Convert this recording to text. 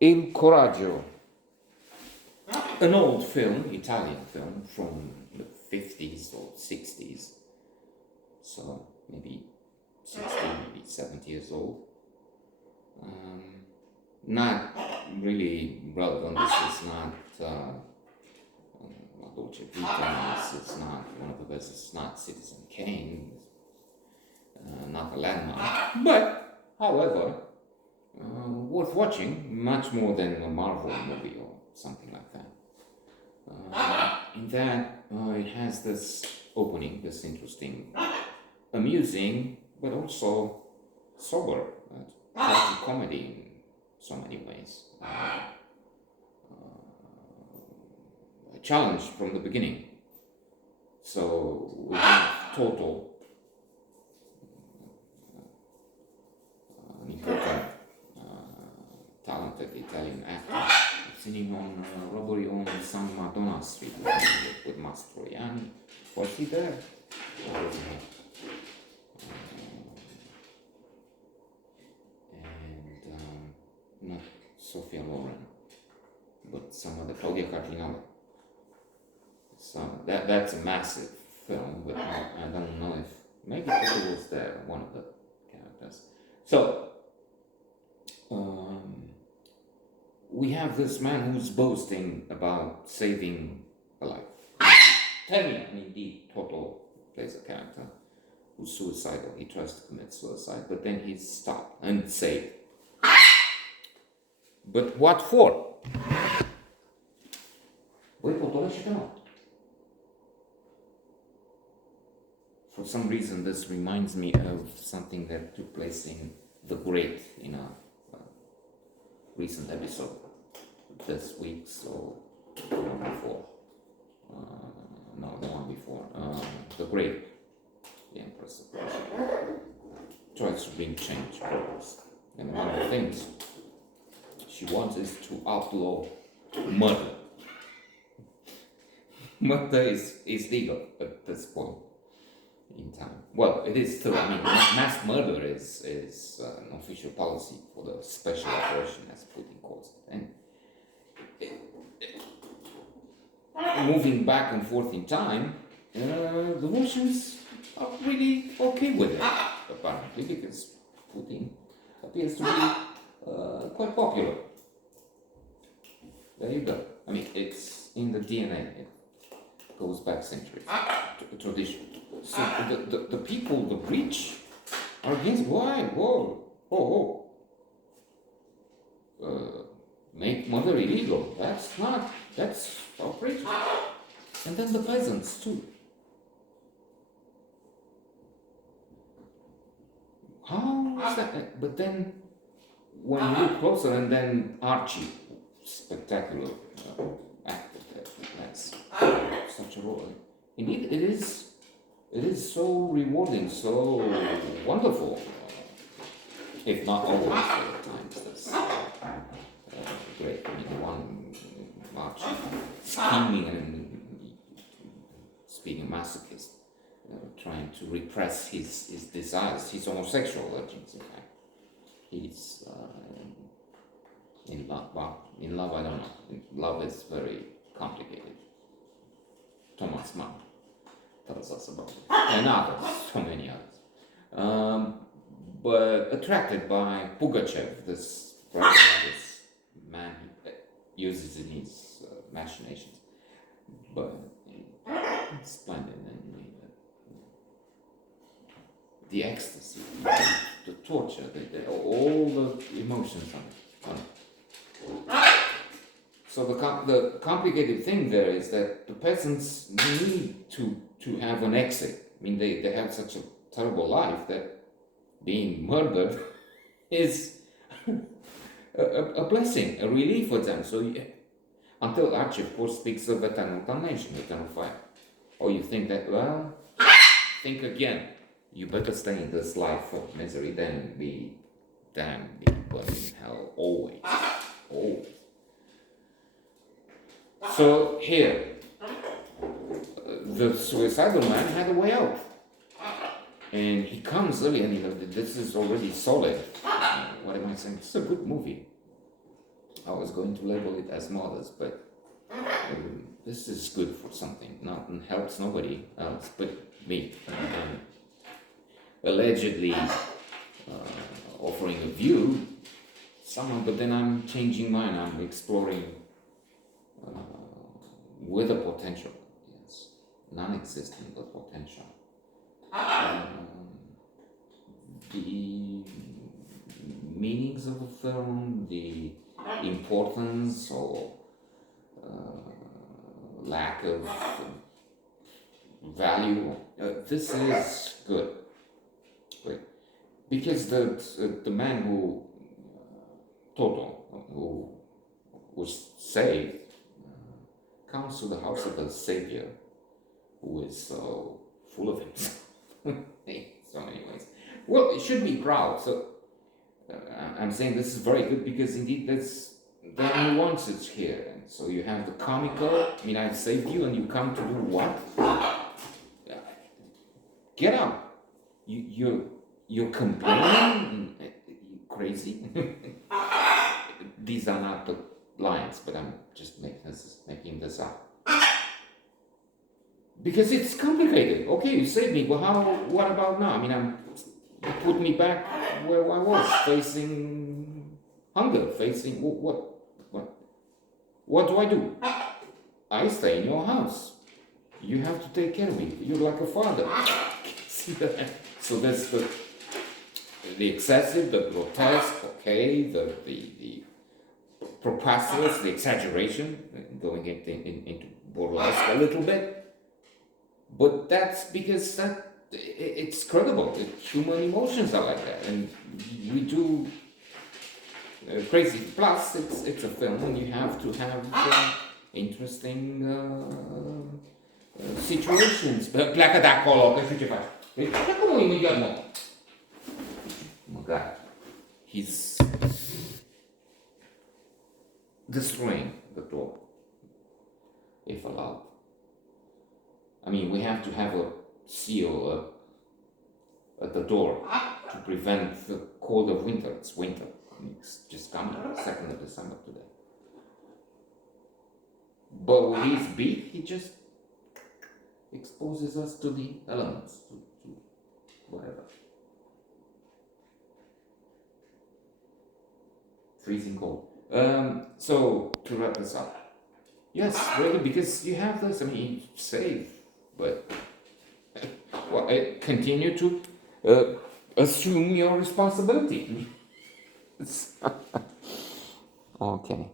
Il Coraggio, an old film, Italian film from the 50s or 60s, so maybe 60, maybe 70 years old. Not really relevant. This is not La Dolce Vita. This is not one of the best. It's not Citizen Kane. Not a landmark. But, however, worth watching, much more than a Marvel movie or something like that. In that, it has this opening, this interesting, amusing, but also sober, tragic comedy in so many ways. A challenge from the beginning. So we have Toto, an important, talented Italian actor, singing on Robbery on San Madonna Street with Mastroianni. Was he there? Or was he? Not Sofia Loren, but some other Claudia Cardinale. So that's a massive film, but I don't know if maybe Toto was there, one of the characters. So we have this man who's boasting about saving a life. Tanya, and indeed Toto plays a character who's suicidal. He tries to commit suicide, but then he's stopped and saved. But what for? For some reason, this reminds me of something that took place in The Great in a recent episode this week, so the one before. No, the one before. The Great, the Empress of Russia, tries to bring change, purpose. And one of the things she wants is to outlaw murder. Murder is legal at this point in time. Well, it is still. I mean, mass murder is an official policy for the special operation, as Putin calls it. And moving back and forth in time, the Russians are really okay with it, apparently, because Putin appears to be quite popular. There you go. I mean, it's in the DNA. It goes back centuries. Tradition. So the people, the rich, are against. Why? Whoa. Make murder illegal. That's outrageous. And then the peasants too. How is that? But then, when you look closer, and then Archie, spectacular actor that has such a role. Indeed, it is so rewarding, so wonderful. If not always, at times that's great. I mean, the one Archie scheming and speaking masochist, trying to repress his desires, his homosexual urgings. In fact, he's in love. Well, in love, I don't know. Love is very complicated. Thomas Mann tells us about it, and others, so many others. But attracted by Pugachev, this man he uses in his machinations. But it's splendid, and the ecstasy, the torture, all the emotions on it. So the complicated thing there is that the peasants need to have an exit. I mean, they have such a terrible life that being murdered is a blessing, a relief for them. So until Archie, of course, speaks of eternal damnation, eternal fire. Or you think that, well, think again. You better stay in this life of misery than be damned, be burned in hell always. Always. So here, the suicidal man had a way out. And he comes early, and this is already solid. What am I saying? It's a good movie. I was going to label it as modest, but this is good for something. Not helps nobody else but me. Allegedly offering a view, someone, but then I'm changing mine. I'm exploring with a potential, yes, non-existent but potential. The meanings of the film, the importance or lack of value. This is good, right? Because the man who Toto, who was saved, comes to the house of the Savior, who is so full of himself. So anyways, well, it should be proud. So I'm saying this is very good because indeed there are nuances here. And so you have the comical. I mean, I've saved you, and you come to do what? Get up! You're complaining. You crazy? These are not the lines, but I'm just making this up. Because it's complicated. Okay, you saved me, but what about now? I mean, you put me back where I was, facing hunger, facing what do I do? I stay in your house. You have to take care of me. You're like a father. See that? So that's the excessive, the grotesque, okay, the preposterous, the exaggeration, going into burlesque a little bit. But that's because it's credible. Human emotions are like that, and we do crazy. Plus, it's a film, and you have to have interesting situations. Pleacă de acolo, că știu ce faci. Pleacă mă imediat, mă. Oh my God, he's destroying the door, if allowed. I mean, we have to have a seal at the door to prevent the cold of winter. It's winter. It's just coming, 2nd of December today. But with his beak, he just exposes us to the elements, to whatever. Freezing cold. So, to wrap this up. Yes, really, because you have this, I mean, save, but well, continue to assume your responsibility. Okay.